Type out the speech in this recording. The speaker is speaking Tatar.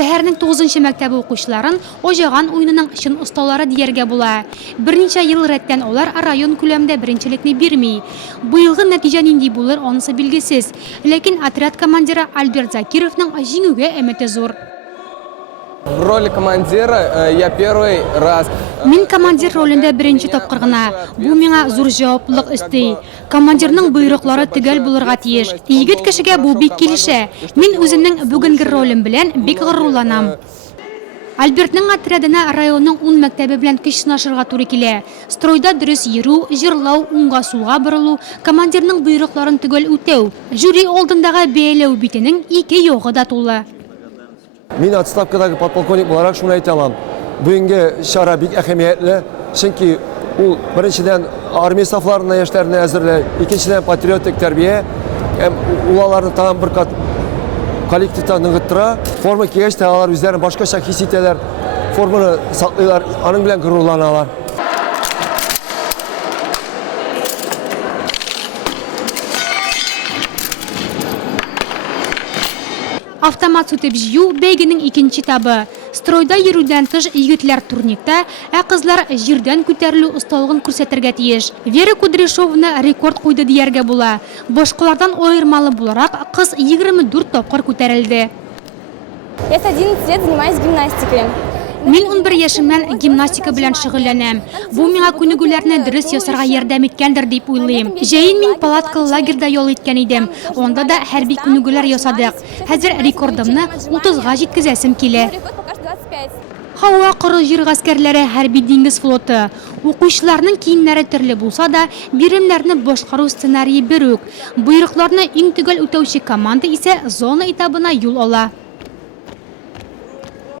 Шәһәрнең 9-нчы мәктәбе укучыларын ожаган уйнының чын осталары дияргә була. Берничә ел рәттән алар район күләмендә беренчелекне бирми. Быелгы нәтиҗә нинди булыр, анысы билгесез. Ләкин отряд командиры Альберт Закировның җиңүгә өмете зур. В роли командира я первый раз. Мин командир ролендә беренче тапкыр гына. Бу миңа зур җаваплылык өсти. Командирның буйруклары төгәл булырга тиеш. Егет кешегә бу бик килешә. Мин үземнең бүгенге ролем белән бик горурланам. Альбертның отрядына районның 10 мәктәбе белән көч сынашырга туры килә. Стройда дөрес йөрү, җырлау, уңга сулга борылу, командирның буйрукларын төгәл үтәү, жюри алдындагы бәяләү битенең ике ягы да тулы. Мин отставкадагы подполковник буларак шуны әйтә алам. Бүгенге чара бик әһәмиятле, чөнки ул беренчедән армия сафларына яшьләрне әзерләй, икенчедән патриотик тәрбия, уларны тагын бер кат коллективта ныгыттыра. Форма кигәч тә алар үзләрен башкача хис итәләр, форманы саклыйлар, аның белән горурланалар. Автомат сүтеп җыю бәйгенең икенче этабы. Стройда йөрүдән тыш егетләр турникта, ә кызлар җирдән күтәрелү осталыгын күрсәтергә тиеш. Вера Кудряшовна рекорд куйды дияргә була. Башкалардан аермалы буларак кыз 24 тапкыр күтәрелде. Я с 11 лет занимаюсь гимнастикой. Мин 11 яшемнән гимнастика белән шөгыльләнәм. Бу миңа күнегүләрне дөрес ясарга ярдәм иткәндер дип уйлыйм. Җәен мин палаткалы лагерьда ял иткән идем. Онда да хәрби күнегүләр ясадык. Хәзер рекордымны 30-га җиткезәсем килә. Һава коры җир гаскәрләре хәрби диңгез флоты. Укучыларның киемнәре төрле булса да, биремнәрне башкару сценарии бер үк. Буйрукларны иң төгәл үтәүче команда исә зона этабына юл ала.